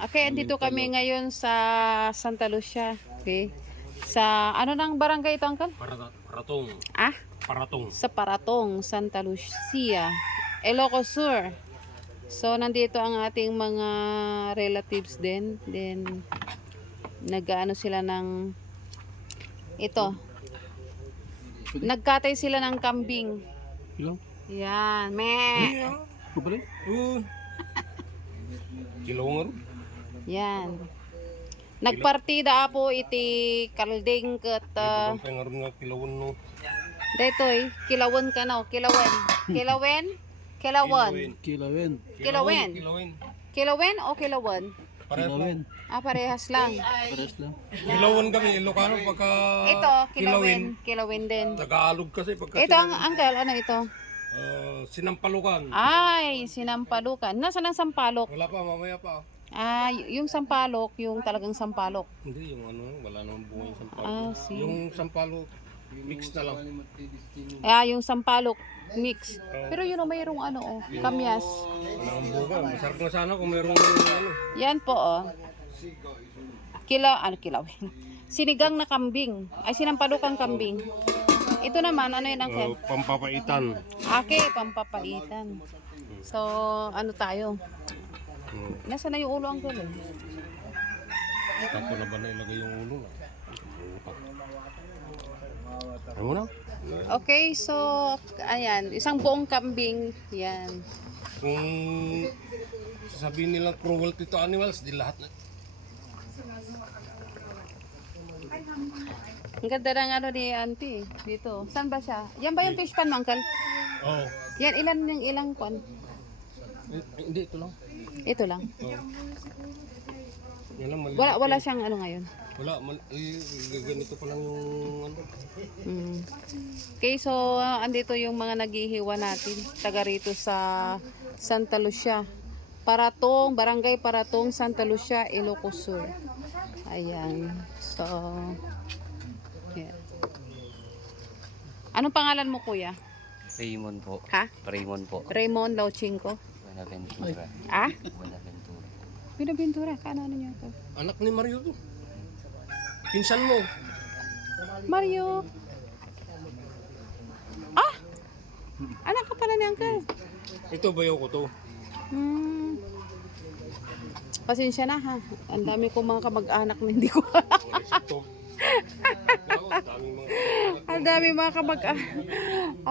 Okay, andito kami ngayon sa Santa Lucia. Okay. Sa ano nang barangay ito, Uncle? Paratong. Ah? Paratong. Sa Paratong, Santa Lucia, Ilocos Sur. So, nandito ang ating mga relatives din. Then, nag-ano sila ng ito. Nagkatay sila ng kambing. Ilang? Yan. Meh. Kupali? Kilawang Yan. Nagpartida po iti kalding ket Ang pengaron nga kilawan no. daytoy kilawan ka na, kilawan. Kilawen? Kilawan. Kilawin. Kilawen. Kilawin. Kilawen o kilawan? Kilawin. Ah, parehas lang. Pares lang. Kilawan kami Ilocano pagka Ito, kilawin. Kilawin din. Tagalog kasi pagka Ito ang uncle, ano ito? sinampalukan. Ay, sinampalukan. Nasaan ang sampalok? Wala pa, mamaya pa. Ah, yung sampalok, yung talagang sampalok. Hindi, yung ano, wala namang bunga yung sampalok. Ah, see. Yung sampalok, mix na lang. Ah, yung sampalok mix. Pero yun ang mayroong ano, oh, kamyas. Wala namang bunga. Masarap na sana kung mayroong ano. Yan po, oh. Kilawin. Sinigang na kambing. Ay, sinampalukang kambing. Ito naman, ano yun, uncle? Pampapaitan. Okay, pampapaitan. So, ano tayo? Nasaan na yung ulo, uncle? Tako na ba na ilagay yung ulo na? Ano na? Okay, so, ayan, isang buong kambing, yan. Kung sasabihin nilang cruelty to animals, di lahat na. Ang ganda ng ano ni auntie, dito. Saan ba siya? Yan ba yung fish pan mo, uncle? Oo. Yan, ilan yung ilang pan? Hindi, ito lang. Ito lang. Oo. Yan lang, mali. Wala siyang ano ngayon. Wala, ganito pa lang yung ano. Mm. Okay, so andito yung mga naghihiwa natin. Taga rito sa Santa Lucia. Paratong, Barangay Paratong, Santa Lucia, Ilocos Sur. Ayan. So, yeah. Anong pangalan mo, kuya? Raymond po. Ha? Raymond po. Raymond Lauchinko. Buenaventura. Ah? Buenaventura. Binaventura, kaano niya to? Anak ni Mario to. Pinsan mo. Mario. Ah! Anak ka pala ni Uncle. Ito bayaw ko to. Hmm. Pasensya na ha. Ang dami ko mga kamag-anak na hindi ko. Ito. Ang dami mga kamag-anak.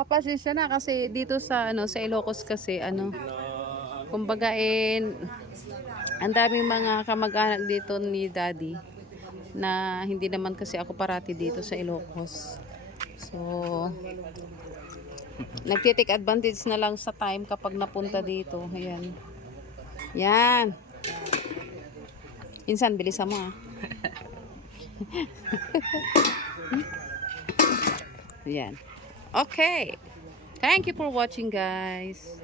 Pasensya na kasi dito sa ano sa Ilocos kasi ano. Kumbaga ang dami mga kamag-anak dito ni Daddy na hindi naman kasi ako parati dito sa Ilocos. So nagti-take advantage na lang sa time kapag napunta dito. Ayan. Yan. Insan, bilisan mo ha. Yan. Okay. Thank you for watching, guys.